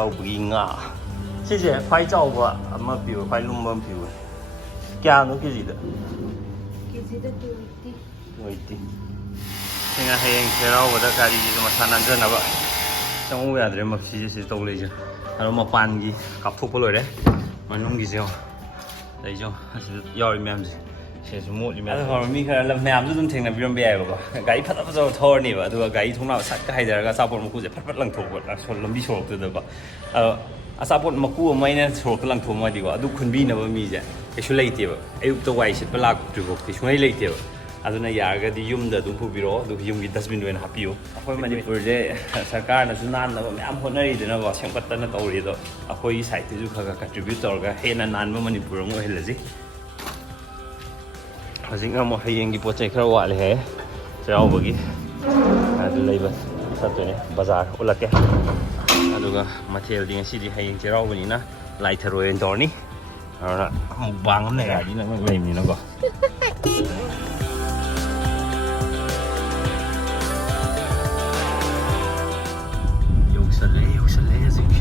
ꯆꯩꯔꯥꯎꯕꯒꯤ ꯉꯥ ꯁꯤꯁꯦ ꯈ꯭ꯋꯥꯏ ꯆꯥꯎꯕ ꯑꯃ ꯄꯤꯌꯨ ꯈ꯭ꯋꯥꯏ ꯂꯨꯝꯕ ꯑꯃ ꯄꯤꯌꯨ ꯀꯌꯥꯅꯣ ꯀꯦꯖꯤꯗ ꯀꯦꯖꯤꯗ 280 ꯁꯤꯅ ꯍꯌꯦꯡ ꯆꯩꯔꯥꯎꯕꯗ ꯒꯥꯔꯤꯁꯤꯁꯨ ꯃꯁꯥ ꯅꯥꯟꯖꯅꯕ ꯆꯪꯉꯨ ꯌꯥꯗ꯭ꯔꯦ ꯃꯐꯤꯁꯦ ꯁꯤ ꯇꯧ ꯂꯩꯁꯦ ꯑꯗꯣ ꯃꯄꯥꯟꯒꯤ ꯀꯥꯞꯊꯣꯛꯄ ꯂꯣꯏꯔꯦ ꯃꯅꯨꯡꯒꯤꯁꯦ ꯑꯗꯩꯁꯨ ꯑꯁꯤꯗ ꯌꯥꯎꯔꯤ ꯃꯌꯥꯝꯁꯦ ꯁꯤꯁꯨ ꯃꯣꯠꯂꯤ ꯃꯌꯥꯝ ꯑꯗꯣ ꯃꯤ ꯈꯔ ꯃꯌꯥꯝꯁꯨ ꯑꯗꯨꯝ ꯊꯦꯡꯅꯕꯤꯔꯝꯕ ꯌꯥꯏꯕꯀꯣ ꯒꯥꯔꯤ ꯐꯖ ꯐꯖꯕ ꯊꯧꯔꯅꯦꯕ ꯑꯗꯨꯒ ꯒꯥꯔꯤ ꯊꯣꯡꯅꯥꯕ ꯁꯠꯀ ꯍꯥꯏꯊꯔꯒ ꯑꯆꯥꯄꯣꯠ ꯃꯀꯨꯁꯦ ꯐꯠ ꯐꯠ ꯂꯪꯊꯣꯛꯄ ꯂꯝꯕꯤ ꯁꯣꯔꯣꯛꯇꯨꯗꯀꯣ ꯑꯗꯣ ꯑꯆꯥꯄꯣꯠ ꯃꯀꯨ ꯑꯃ ꯑꯩꯅ ꯁꯣꯔꯣꯛꯇ ꯂꯪꯊꯣꯛꯑꯝꯃꯗꯤꯀꯣ ꯑꯗꯨ ꯈꯨꯟꯕꯤꯅꯕ ꯃꯤꯁꯦ ꯀꯩꯁꯨ ꯂꯩꯇꯦꯕ ꯑꯌꯨꯛꯇ ꯋꯥꯏ ꯁꯤꯠꯄ ꯂꯥꯛꯇ꯭ꯔꯤꯐꯥꯎꯗꯤ ꯁꯨꯡꯂꯩ ꯂꯩꯇꯦꯕ ꯑꯗꯨꯅ ꯌꯥꯔꯒꯗꯤ ꯌꯨꯝꯗ ꯑꯗꯨꯝ ꯄꯨꯕꯤꯔꯛꯑꯣ ꯑꯗꯨꯒ ꯌꯨꯝꯒꯤ ꯗꯁꯕꯤꯟ ꯑꯣꯏꯅ ꯍꯥꯞꯄꯤꯌꯨ ꯑꯩꯈꯣꯏ ꯃꯅꯤꯄꯨꯔꯁꯦ ꯁꯔꯀꯥꯔꯅꯁꯨ ꯅꯥꯟꯅꯕ ꯃꯌꯥꯝ ꯍꯣꯠꯅꯔꯤꯗꯅꯀꯣ ꯁꯦꯝꯒꯠꯇꯅ ꯇꯧꯔꯤ ꯑꯗꯣ ꯑꯩꯈꯣꯏꯒꯤ ꯁꯥꯏꯠꯇꯁꯨ ꯈꯔ ꯀꯟꯇ꯭ꯔꯤꯕ꯭ꯌꯨꯠ ꯇꯧꯔꯒ ꯍꯦꯟꯅ ꯅꯥꯟꯕ ꯃꯅꯤꯄꯨꯔ ꯑꯃ ꯑꯣꯏꯍꯜꯂꯁꯤ ꯍꯧꯖꯤꯛꯅ ꯑꯃꯨꯛ ꯍꯌꯦꯡꯒꯤ ꯄꯣꯠ ꯆꯩ ꯈꯔ ꯋꯥꯠꯂꯦ ꯍꯥꯏꯌꯦ ꯆꯩꯔꯥꯎꯕꯒꯤ ꯑꯗꯨ ꯂꯩꯕ ꯆꯠꯇꯣꯏꯅꯦ ꯕꯖꯥꯔ ꯎꯠꯂꯛꯀꯦ ꯑꯗꯨꯒ ꯃꯊꯦꯜꯗꯤ ꯉꯁꯤꯗꯤ ꯍꯌꯦꯡ ꯆꯩꯔꯥꯎꯕꯅꯤꯅ ꯂꯥꯏ ꯊꯔꯣꯏ ꯑꯣꯏꯅ ꯇꯧꯔꯅꯤ ꯑꯗꯨꯅ ꯃꯨꯛꯕꯥꯡ ꯑꯃ ꯂꯩꯔꯛꯑꯗꯤ ꯅꯪ ꯂꯩꯕꯅꯤꯅꯀꯣ ꯌꯧꯁꯜꯂꯦ ꯍꯧꯖꯤꯛ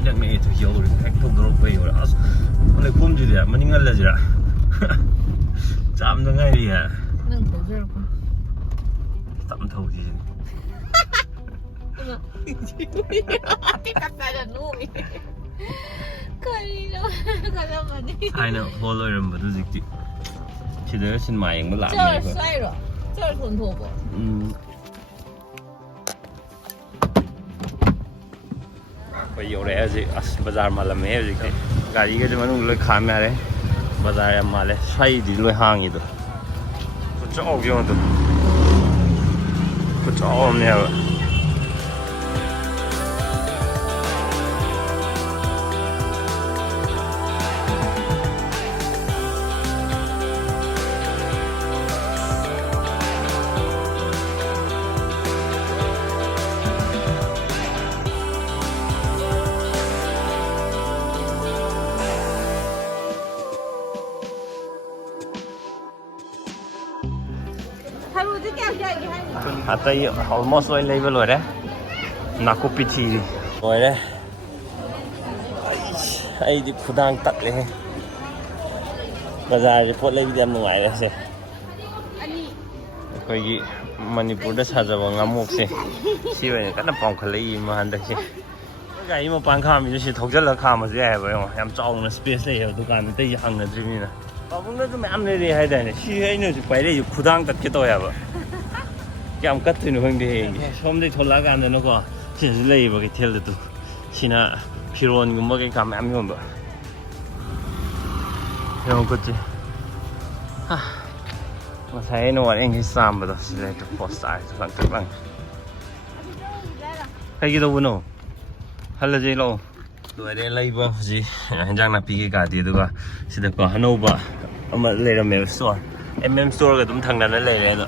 ꯏꯅꯛ ꯅꯛꯑꯦ ꯌꯧꯔꯦ ꯍꯦꯛ ꯊꯧꯗꯣꯔꯛꯄ ꯌꯧꯔꯦ ꯑꯁ ꯂꯩꯈꯣꯝꯁꯤꯗꯤ ꯃꯅꯤꯡ ꯍꯜꯂꯁꯤꯔꯥ ꯆꯥꯝꯗ ꯉꯥꯏꯔꯤꯌꯦ ꯅꯪ ꯊꯧꯖꯔꯛꯄ ꯇꯞꯅ ꯊꯧꯁꯤꯁꯤꯅꯤ ꯊꯥꯏꯅ ꯍꯣꯜ ꯑꯣꯏꯔꯝꯕꯗꯣ ꯍꯧꯖꯤꯛꯇꯤ ꯁꯤꯗ ꯁꯤꯅꯦꯃꯥ ꯌꯦꯡꯕ ꯂꯥꯛꯑꯅꯤ ꯆꯔꯆ ꯍꯥꯏꯔꯣ ꯆꯔꯆ ꯊꯣꯛꯄ ꯑꯩꯈꯣꯏ ꯌꯧꯔꯛꯑꯦ ꯍꯧꯖꯤꯛ ꯑꯁ ꯕꯖꯥꯔ ꯃꯥꯜꯂꯝꯃꯦ ꯍꯧꯖꯤꯛꯇꯤ ꯒꯥꯔꯤꯒꯁꯦ ꯃꯅꯨꯡꯗ ꯂꯣꯏ ꯈꯥꯝ ꯌꯥꯔꯦ ꯕꯖꯥꯔ ꯌꯥꯝ ꯃꯥꯜꯂꯦ ꯁ꯭ꯋꯥꯏꯗꯤ ꯂꯣꯏ ꯍꯥꯡꯉꯤꯗꯣ ꯈꯨꯠꯆꯥꯎ ꯌꯦꯡꯉꯣ ꯈꯨꯠꯆꯥꯎ ꯑꯃꯅꯦꯕ ꯑꯇꯩ ꯑꯣꯜꯃꯣꯁ ꯂꯣꯏ ꯂꯩꯕ ꯂꯣꯏꯔꯦ ꯅꯥꯀꯨꯞꯄꯤ ꯊꯤꯔꯤ ꯂꯣꯏꯔꯦ ꯑꯩꯗꯤ ꯈꯨꯗꯥꯡ ꯇꯠꯂꯦꯍꯦ ꯕꯖꯥꯔꯁꯦ ꯄꯣꯠ ꯂꯩꯕꯗꯤ ꯌꯥꯝ ꯅꯨꯡꯉꯥꯏꯔꯦ ꯁꯦ ꯑꯩꯈꯣꯏꯒꯤ ꯃꯅꯤꯄꯨꯔꯗ ꯁꯥꯖꯕ ꯉꯥꯃꯣꯛꯁꯦ ꯁꯤ ꯑꯣꯏꯅ ꯀꯟꯅ ꯄꯥꯝꯈꯠꯂꯛꯏ ꯍꯟꯗꯛꯁꯦ ꯒꯥꯔꯤ ꯃꯄꯥꯟ ꯈꯥꯝꯃꯤꯗꯨ ꯁꯤ ꯊꯧꯖꯤꯜꯂꯒ ꯈꯥꯝꯃꯁꯨ ꯌꯥꯏꯑꯕ ꯌꯦꯡꯉꯣ ꯌꯥꯝ ꯆꯥꯎꯅ ꯁ꯭ꯄꯦꯁ ꯂꯩꯌꯦꯕ ꯗꯨꯀꯥꯟ ꯑꯇꯩ ꯍꯪꯅꯗ꯭ꯔꯤꯕꯅꯤꯅ ꯄꯥꯕꯨꯡꯗꯁꯨ ꯃꯌꯥꯝ ꯂꯩꯔꯛꯑꯦ ꯍꯥꯏꯇꯥꯔꯦ ꯁꯤ ꯑꯩꯅ ꯍꯧꯖꯤꯛ ꯄꯥꯏꯔꯛꯏꯁꯦ ꯈꯨꯗꯥꯡ ꯇꯠꯀꯦ ꯇꯧꯋꯦꯕ ꯀꯌꯥꯝ ꯀꯠꯇꯣꯏꯅꯣ ꯈꯪꯗꯦ ꯍꯌꯦꯡꯒꯤ ꯁꯣꯝꯗꯒꯤ ꯊꯣꯛꯂꯛꯑꯀꯥꯟꯗꯅꯀꯣ ꯁꯤꯗꯁꯨ ꯂꯩꯌꯦꯕ ꯀꯩꯊꯦꯜꯗ ꯁꯤꯅ ꯐꯤꯔꯣꯟꯒꯨꯝꯕ ꯀꯩꯀꯥ ꯃꯌꯥꯝ ꯌꯣꯟꯕ ꯌꯦꯡꯉꯣ ꯈꯨꯠꯁꯦ ꯉꯁꯥꯏ ꯑꯩꯅ ꯋꯥꯔꯦꯡꯈꯩ ꯆꯥꯝꯕꯗꯣ ꯁꯤꯗ ꯍꯦꯛꯇ ꯄꯣꯁ ꯇꯥꯔꯤꯁꯨ ꯂꯪꯇ꯭ꯔꯤꯛ ꯂꯪꯉꯦ ꯀꯩꯒꯤꯗꯧꯕꯅꯣ ꯍꯜꯂꯁꯦ ꯂꯥꯛꯑꯣ ꯂꯣꯏꯔꯦ ꯂꯩꯕ ꯍꯧꯖꯤꯛ ꯍꯦꯟꯖꯥꯡ ꯅꯥꯄꯤ ꯀꯩꯀꯥꯗꯤ ꯑꯗꯨꯒ ꯁꯤꯗꯀꯣ ꯑꯅꯧꯕ ꯑꯃ ꯂꯩꯔꯝꯃꯦꯕ ꯏꯁꯇꯣꯔ ꯏꯁꯇꯣꯔꯒ ꯑꯗꯨꯝ ꯊꯪꯅꯅ ꯂꯩꯔꯦ ꯑꯗꯣ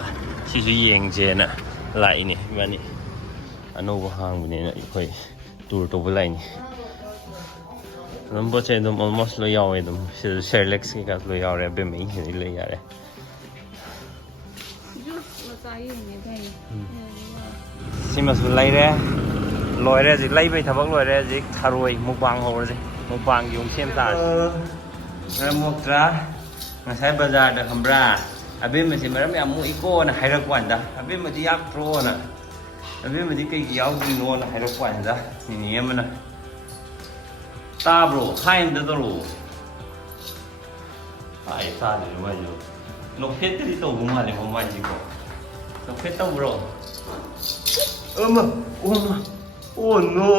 ꯁꯤꯁꯨ ꯌꯦꯡꯁꯦꯅ ꯂꯥꯛꯏꯅꯦ ꯏꯕꯥꯅꯤ ꯑꯅꯧꯕ ꯍꯥꯡꯕꯅꯤꯅ ꯑꯩꯈꯣꯏ ꯇꯨꯔ ꯇꯧꯕ ꯂꯥꯛꯏꯅꯤ ꯑꯗꯨꯝ ꯄꯣꯠ ꯆꯩ ꯑꯗꯨꯝ ꯑꯣꯜꯃꯣꯁ ꯂꯣꯏ ꯌꯥꯎꯋꯦ ꯑꯗꯨꯝ ꯁꯤꯗ ꯁꯦꯔꯂꯦꯛꯁ ꯀꯩꯀꯥ ꯂꯣꯏ ꯌꯥꯎꯔꯦ ꯑꯕꯦꯝꯃꯒꯤ ꯁꯤꯗꯩ ꯂꯩ ꯌꯥꯔꯦ ꯁꯤꯃꯁꯨ ꯂꯩꯔꯦ ꯂꯣꯏꯔꯦ ꯍꯧꯖꯤꯛ ꯂꯩꯕꯩ ꯊꯕꯛ ꯂꯣꯏꯔꯦ ꯍꯧꯖꯤꯛ ꯊꯔꯣꯏ ꯃꯨꯛꯕꯥꯡ ꯍꯧꯔꯁꯦ ꯃꯨꯛꯕꯥꯡꯒꯤ ꯑꯃꯨꯛ ꯁꯦꯝ ꯇꯥꯔꯁꯦ ꯃꯔꯝ ꯃꯣꯛꯇ꯭ꯔꯥ ꯉꯁꯥꯏ ꯕꯖꯥꯔꯗ ꯈꯪꯕ꯭ꯔꯥ ꯑꯕꯦꯝꯃꯁꯦ ꯃꯔꯝ ꯌꯥꯝ ꯃꯣꯛꯏꯀꯣꯅ ꯍꯥꯏꯔꯛꯄ ꯀꯥꯟꯗ ꯑꯕꯦꯝꯃꯗꯤ ꯌꯥꯛꯇ꯭ꯔꯣꯅ ꯑꯕꯦꯝꯃꯗꯤ ꯀꯩꯒꯤ ꯌꯥꯎꯗ꯭ꯔꯤꯅꯣꯅ ꯍꯥꯏꯔꯛꯄ ꯀꯥꯟꯗ ꯅꯤꯅꯦ ꯑꯃꯅ ꯇꯥꯕ꯭ꯔꯣ ꯍꯥꯏ ꯑꯝꯇ ꯇꯧꯔꯛꯑꯣ ꯍꯥꯏ ꯇꯥꯗ꯭ꯔꯤꯕ ꯃꯥꯏꯁꯨ ꯅꯣꯛꯐꯦꯠꯇꯗꯤ ꯇꯧꯕ ꯃꯥꯜꯂꯦ ꯃꯥꯏꯁꯤꯀꯣ ꯅꯣꯛꯐꯦꯠ ꯇꯧꯕ꯭ꯔꯣ ꯑꯃ ꯑꯣ ꯅꯣ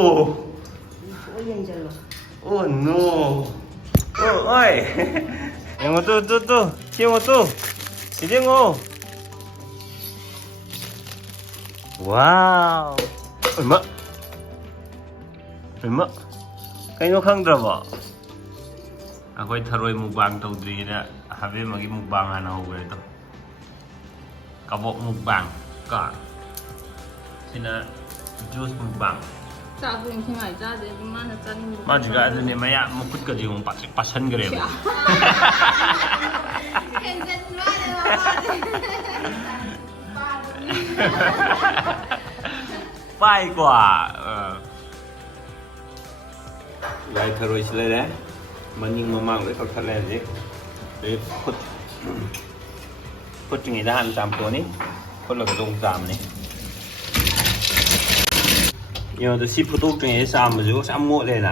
ꯑꯣ ꯅꯣ ꯑꯣ ꯑꯣꯏ ꯌꯦꯡꯉꯣ ꯇꯨ ꯌꯦꯡꯉꯣ ꯇꯨ ꯁꯤꯗ ꯌꯦꯡꯉꯣ ꯋꯥꯎ ꯏꯃ ꯀꯩꯅꯣ ꯈꯪꯗ꯭ꯔꯕꯣ ꯑꯩꯈꯣꯏ ꯊꯔꯣꯏ ꯃꯨꯛꯕꯥꯡ ꯇꯧꯗ꯭ꯔꯤꯉꯩꯗ ꯑꯕꯦꯝꯃꯒꯤ ꯃꯨꯛꯕꯥꯡ ꯍꯥꯟꯅ ꯍꯧꯈ꯭ꯔꯦꯗꯣ ꯀꯕꯣꯛ ꯃꯨꯛꯕꯥꯡ ꯀꯣ ꯁꯤꯅ ꯖꯨꯁ ꯃꯨꯛꯕꯥꯡ ꯆꯥꯛꯁꯨ ꯏꯟꯊꯤꯉꯥꯏ ꯆꯥꯗꯦ ꯃꯥꯅ ꯆꯥꯅꯤꯡꯕ ꯃꯥꯁꯤꯒ ꯑꯗꯨꯅꯦ ꯃꯌꯥꯝ ꯃꯈꯨꯠꯀꯗꯤ ꯑꯃꯨꯛ ꯄꯥꯁꯤꯛ ꯄꯥꯁꯟꯈ꯭ꯔꯦꯕ ꯄꯥꯏꯀꯣ ꯒꯥꯏ ꯊꯔꯣꯏꯁꯤ ꯂꯩꯔꯦ ꯃꯅꯤꯡ ꯃꯃꯥꯡ ꯂꯣꯏ ꯀꯛꯊꯠꯂꯦ ꯍꯧꯖꯤꯛ ꯑꯗꯩ ꯐꯨꯠꯇ꯭ꯔꯤꯉꯩꯗ ꯍꯥꯟꯅ ꯆꯥꯝꯊꯣꯛꯑꯅꯤ ꯐꯨꯠꯂꯒ ꯑꯗꯨꯝ ꯆꯥꯝꯃꯅꯤ ꯌꯦꯡꯉꯣ ꯁꯤ ꯐꯨꯠꯇꯣꯛꯇ꯭ꯔꯤꯉꯩꯗ ꯆꯥꯝꯕꯁꯤꯕꯨ ꯌꯥꯝ ꯃꯣꯠꯂꯦꯅ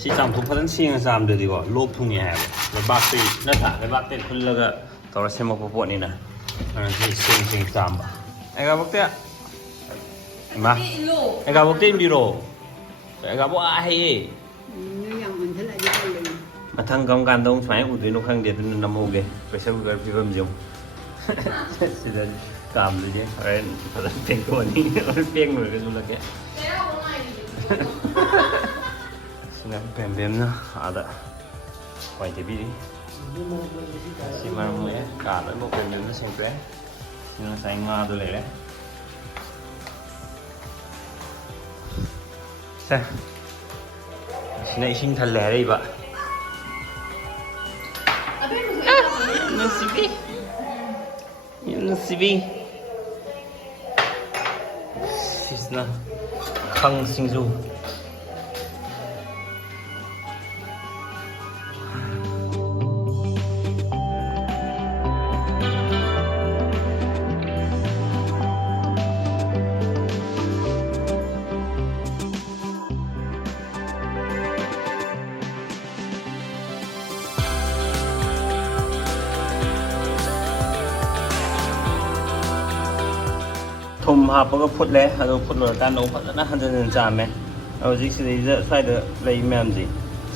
ꯁꯤ ꯆꯥꯝꯊꯣꯛ ꯐꯖꯅ ꯁꯦꯡꯅ ꯆꯥꯝꯗ꯭ꯔꯗꯤꯀꯣ ꯂꯣꯛ ꯊꯨꯡꯉꯦ ꯍꯥꯏꯕ ꯂꯩꯕꯥꯛꯇꯩ ꯅꯠꯇ꯭ꯔꯥ ꯂꯩꯕꯥꯛꯇꯩ ꯈꯨꯜꯂꯒ ꯇꯧꯔ ꯁꯦꯝꯃꯛꯄ ꯄꯣꯠꯅꯤꯅ ꯑꯗꯨꯅ ꯁꯤ ꯁꯦꯡ ꯆꯥꯝꯕ ꯑꯩꯒꯥꯕꯣꯛꯇꯤ ꯏꯃꯥ ꯑꯩꯒꯥꯕꯣꯛꯇꯤ ꯏꯟꯕꯤꯔꯛꯑꯣ ꯑꯩꯒꯥꯕꯣꯛ ꯍꯩꯌꯦ ꯃꯊꯪ ꯀꯔꯝ ꯀꯥꯟꯗ ꯑꯃꯨꯛ ꯁꯨꯃꯥꯏꯅ ꯎꯗꯣꯏꯅꯣ ꯈꯪꯗꯦ ꯑꯗꯨꯅ ꯅꯝꯍꯧꯒꯦ ꯄ꯭ꯔꯦꯁꯔ ꯀꯨꯀꯔ ꯐꯤꯕꯝꯁꯦ ꯑꯃꯨꯛ ꯁꯤꯗ ꯀꯥꯝꯗꯣꯏꯁꯦ ꯍꯣꯔꯦꯟ ꯐꯖꯅ ꯄꯦꯡꯊꯣꯛꯑꯅꯤ ꯍꯣꯔꯦꯟ ꯄꯦꯡ ꯂꯣꯏꯔꯒ ꯆꯨꯜꯂꯛꯀꯦ ꯁꯤꯅ ꯕꯦꯝꯕꯦꯝꯅ ꯑꯥꯗ ꯋꯥꯏ ꯇꯩꯕꯤꯔꯤ ꯁꯤ ꯃꯔꯝ ꯑꯣꯏꯑꯦ ꯀꯥ ꯂꯣꯏꯅꯃꯛ ꯕꯦꯝꯕꯦꯝꯅ ꯁꯦꯡꯗꯣꯛꯑꯦ ꯁꯤꯅ ꯉꯁꯥꯏ ꯉꯥꯗꯣ ꯂꯩꯔꯦ ꯁꯦ ꯁꯤꯅ ꯏꯁꯤꯡ ꯊꯜꯂꯦ ꯍꯥꯏꯔꯛꯏꯕ ꯅꯨꯡꯁꯤꯕꯤ ꯅꯨꯡꯁꯤꯕꯤ ꯁꯤꯁꯤꯅ ꯈꯪ ꯁꯤꯡꯖꯨ ꯊꯨꯝ ꯍꯥꯞꯄꯒ ꯐꯨꯠꯂꯦ ꯑꯗꯨ ꯐꯨꯠꯂꯨꯔꯀꯥꯟꯗ ꯐꯖꯅ ꯍꯟꯖꯤꯟ ꯍꯟꯖꯤꯟ ꯆꯥꯝꯃꯦ ꯍꯧꯖꯤꯛ ꯁꯤꯗꯩꯗ ꯁ꯭ꯋꯥꯏꯗ ꯂꯩ ꯃꯌꯥꯝꯁꯦ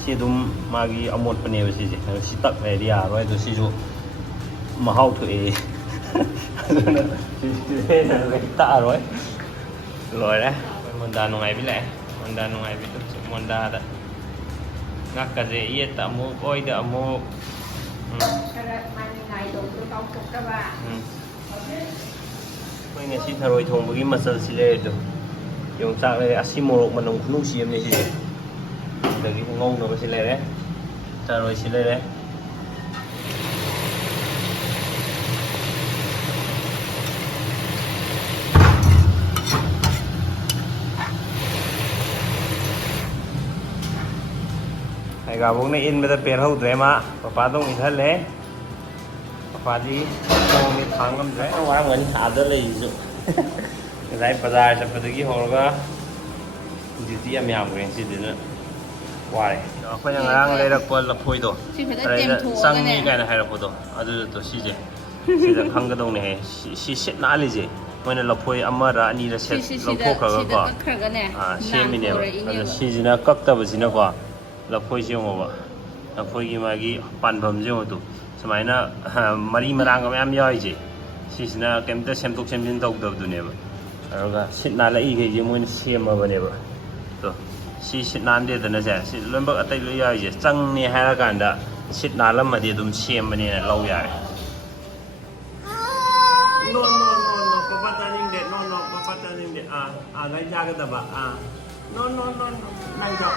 ꯁꯤ ꯑꯗꯨꯝ ꯃꯥꯒꯤ ꯑꯃꯣꯠꯄꯅꯦꯕ ꯁꯤꯁꯦ ꯑꯗꯣ ꯁꯤ ꯇꯛ ꯂꯩꯔꯗꯤ ꯌꯥꯔꯔꯣꯏ ꯑꯗꯣ ꯁꯤꯁꯨ ꯃꯍꯥꯎ ꯊꯣꯛꯑꯦ ꯑꯗꯨꯅ ꯁꯤꯁꯦ ꯇꯛꯑꯔꯣꯏ ꯂꯣꯏꯔꯦ ꯑꯩꯈꯣꯏ ꯃꯣꯟꯗꯥ ꯅꯨꯡꯉꯥꯏꯕꯤ ꯂꯥꯛꯑꯦ ꯃꯣꯟꯗꯥ ꯅꯨꯡꯉꯥꯏꯕꯤꯗꯣ ꯃꯣꯟꯗꯥꯗ ꯉꯛꯀꯁꯦ ꯌꯦꯠꯇ ꯑꯃꯨꯛ ꯑꯣꯏꯗ ꯑꯃꯨꯛ ꯈꯔ ꯃꯥꯅꯤꯡꯉꯥꯏꯗꯧꯗꯣ ꯀꯥꯎꯊꯣꯛꯇꯕ ꯑꯩꯈꯣꯏ ꯉꯁꯤ ꯊꯔꯣꯏ ꯊꯣꯡꯕꯒꯤ ꯃꯆꯜꯁꯤ ꯂꯩꯔꯦꯗꯣ ꯌꯣꯡꯆꯥꯛ ꯂꯩꯔꯦ ꯑꯁꯤ ꯃꯣꯔꯣꯛ ꯃꯅꯝ ꯈꯨꯅꯨꯡꯁꯤ ꯑꯃꯅꯦ ꯁꯤꯁꯦ ꯑꯗꯒꯤ ꯉꯧꯅꯕꯁꯤ ꯂꯩꯔꯦ ꯊꯔꯣꯏꯁꯤ ꯂꯩꯔꯦ ꯑꯩꯒꯥꯕꯣꯛꯅ ꯏꯟꯕꯗ ꯄꯦꯜꯍꯧꯗ꯭ꯔꯦ ꯃꯥ ꯄꯄꯥꯗ ꯑꯃꯨꯛ ꯏꯟꯍꯜꯂꯦ ꯄꯄꯥꯗꯤ ꯊꯣꯡꯗꯤ ꯊꯥꯡ ꯉꯝꯗ꯭ꯔꯦ ꯋꯥꯔꯝꯒꯅꯤ ꯑꯥꯗ ꯂꯩꯔꯤꯁꯨ ꯉꯁꯥꯏ ꯕꯖꯥꯔ ꯆꯠꯄꯗꯒꯤ ꯍꯧꯔꯒ ꯗ꯭ꯌꯨꯇꯤ ꯌꯥꯝ ꯌꯥꯝꯈ꯭ꯔꯦ ꯁꯤꯗꯅ ꯋꯥꯔꯦ ꯑꯩꯈꯣꯏꯅ ꯉꯔꯥꯡ ꯂꯩꯔꯛꯄ ꯂꯐꯣꯏꯗꯣ ꯑꯗꯩꯗ ꯆꯪꯉꯤ ꯀꯥꯏꯅ ꯍꯥꯏꯔꯛꯄꯗꯣ ꯑꯗꯨꯗꯣ ꯁꯤꯁꯦ ꯁꯤꯗ ꯈꯪꯒꯗꯧꯅꯦꯍꯦ ꯁꯤ ꯁꯤꯠ ꯅꯥꯜꯂꯤꯁꯦ ꯃꯣꯏꯅ ꯂꯐꯣꯏ ꯑꯃꯔ ꯑꯅꯤꯔ ꯁꯦꯠ ꯂꯧꯊꯣꯛꯈ꯭ꯔꯒꯀꯣ ꯁꯦꯝꯃꯤꯅꯦꯕ ꯑꯗꯨꯅ ꯁꯤꯁꯤꯅ ꯀꯛꯇꯕꯁꯤꯅꯀꯣ ꯂꯐꯣꯏꯁꯤ ꯌꯦꯡꯉꯣꯕ ꯂꯐꯣꯏꯒꯤ ꯃꯥꯒꯤ ꯄꯥꯟꯐꯝꯁꯦ ꯌꯦꯡꯉꯣ ꯁꯨꯃꯥꯏꯅ ꯃꯔꯤ ꯃꯔꯥꯡꯒ ꯃꯌꯥꯝ ꯌꯥꯎꯔꯤꯁꯦ ꯁꯤꯁꯤꯅ ꯀꯩꯝꯇ ꯁꯦꯝꯗꯣꯛ ꯁꯦꯝꯖꯤन ꯇꯧꯗꯕꯗꯨꯅꯦꯕ ꯑꯗꯨꯒ ꯁꯤꯠ ꯅꯥꯜꯂꯛꯏꯈꯩꯁꯦ ꯃꯣꯏꯅ ꯁꯦꯝꯃꯕꯅꯦꯕ ꯑꯗꯣ ꯁꯤ ꯁꯤꯠ ꯅꯥꯟꯗꯦꯗꯅꯁꯦ ꯁꯤ ꯂꯣꯏꯅꯃꯛ ꯑꯇꯩ ꯂꯣꯏ ꯌꯥꯎꯔꯤꯁꯦ ꯆꯪꯅꯤ ꯍꯥꯏꯔꯀꯥꯟꯗ ꯁꯤꯠ ꯅꯥꯜꯂꯝꯃꯗꯤ ꯑꯗꯨꯝ ꯁꯦꯝꯕꯅꯦꯅ ꯂꯧ ꯌꯥꯔꯦ ꯅꯣ ꯅꯣ ꯅꯣ ꯅꯣ ꯄꯄꯥ ꯆꯥꯅꯤꯡꯗꯦ ꯅꯣ ꯅꯣ ꯄꯄꯥ ꯆꯥꯅꯤꯡꯗꯦ ꯅꯪ ꯆꯥꯒꯗꯕ ꯅꯣ ꯅꯣ ꯅꯣ ꯅꯣ ꯅꯪ ꯆꯥꯎ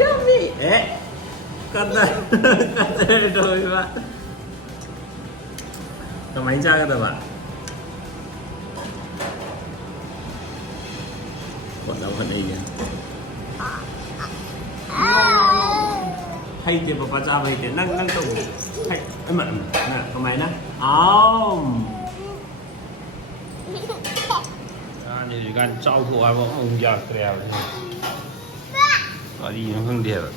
ꯌꯝꯃꯤ ꯀꯗꯔ ꯇꯧꯏꯕ ꯀꯃꯥꯏꯅ ꯆꯥꯒꯗꯕ ꯍꯣꯠꯅꯩꯅꯦ ꯍꯩꯇꯦ ꯄꯄꯥ ꯆꯥꯕ ꯍꯩꯇꯦ ꯅꯪ ꯇꯧ ꯀꯃꯥꯏꯅ hꯧꯖꯤꯛꯀꯥꯟ ꯆꯥꯎꯊꯣꯛ ꯍꯥꯏꯕ ꯑꯃꯨꯛ ꯌꯥꯔꯛꯇ꯭ꯔꯦ ꯍꯥꯏꯕ ꯀꯔꯤꯅꯣ ꯈꯪꯗꯦꯕ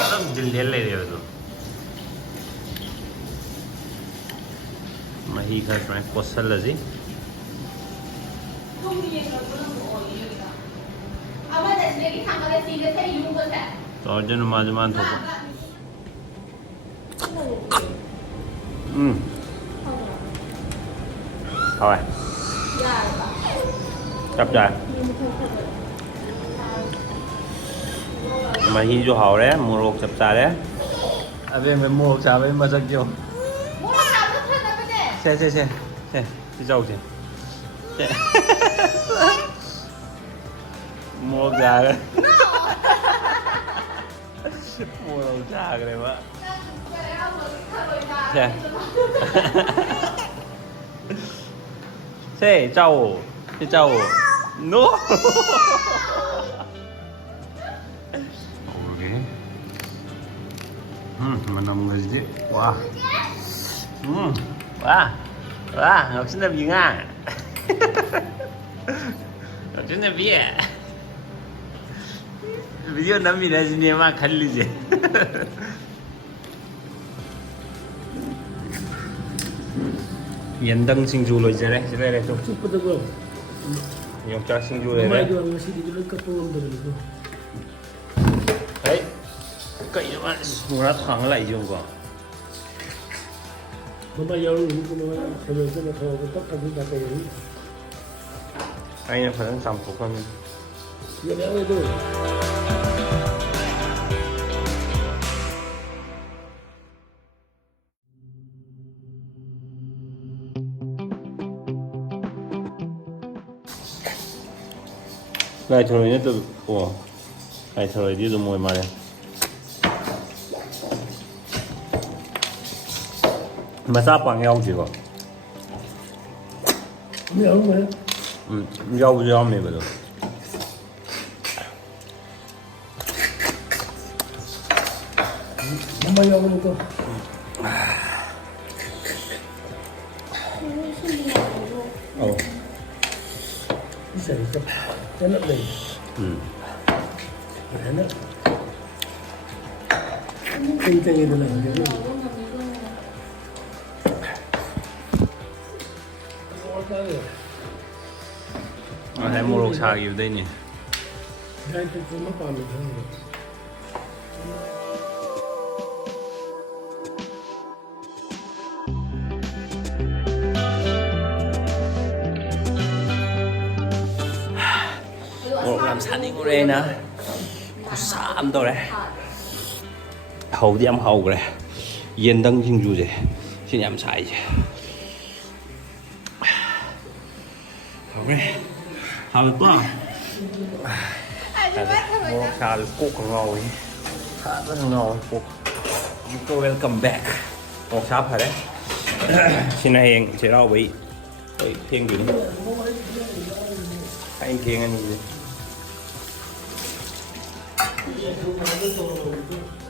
ꯑꯗꯨꯝ ꯗꯤꯜꯂꯦꯜ ꯂꯩꯔꯦꯕ ꯑꯗꯨꯝ ꯃꯍꯤ ꯈꯔ ꯁꯨꯃꯥꯏꯅ ꯀꯣꯠꯁꯜꯂꯁꯤ ꯇꯧꯔꯖꯅꯨ ꯃꯥꯁꯨ ꯃꯥꯅ ꯊꯣꯛꯄ ꯍꯣꯏ ꯆꯞ ꯆꯥꯏ ꯃꯍꯤꯁꯨ ꯍꯥꯎꯔꯦ ꯃꯣꯔꯣꯛ ꯆꯞ ꯆꯥꯔꯦ ꯑꯕꯦꯝꯕ ꯃꯣꯔꯣꯛ ꯆꯥꯕꯩ ꯃꯁꯛꯁꯦ ꯁꯦ ꯁꯤ ꯆꯧꯁꯦ मोक जाकर मोक जाकर बा से चाओ नो 만남가지지. 와. 와. 와, 역시나 빙아. 역시나 비야. 비디오 남미라 지네마 갈리지. 연당 싱주 로이제래. 지레래 좀. ꯆꯨꯞꯄꯗꯀꯣ 영장 싱주 레래. ꯃꯃꯥꯏꯗꯣ ꯉꯁꯤꯗꯤ ꯂꯣꯏ ꯀꯞꯄ ꯉꯝꯗꯕꯅꯤꯀꯣ 에이. 그니까 뭐라 당을 라 이런 거. ꯃꯃꯥꯏ ꯌꯥꯎꯔꯝꯒꯅꯤꯀꯣ ꯃꯃꯥꯏ ꯁꯦꯂꯦꯛꯇꯅ ꯊꯧꯔꯒ ꯇꯞ ꯇꯞꯅ ꯇꯥꯛꯀꯩꯒꯅꯤ 아니야, 그냥 잠복하면. 이거 내가 해도 나 저러네 또 아니 저러네 니도 뭐 말이야. 마사빵 야우지고. 뭐 야옹 거야? 야우지 야우미거든. mama이 야옹이니까 어. 있어 있어 해놨네 해놨 땡땡이들 나오게 해모록 사기 되니. 나한테 좀 빠면 làm sẵn của đây nè. Có sẵn đâu đấy. Hầu đi em hầu rồi. Yên đăng chinh dù gì. Xin em xài gì. Ok. Hầu được không? Một xà được cục của ngầu ấy. Khá rất là ngầu cục. You welcome back. Một xà phải đấy. Xin này hiện chế đâu bị. Thiên gì nữa. Anh thiên anh gì.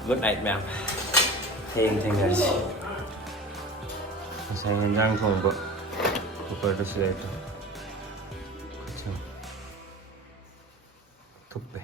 Good night, ma'am. Thiên guys. Saya ngang không có. Bukan itu sudah itu. Kacau. Tupe.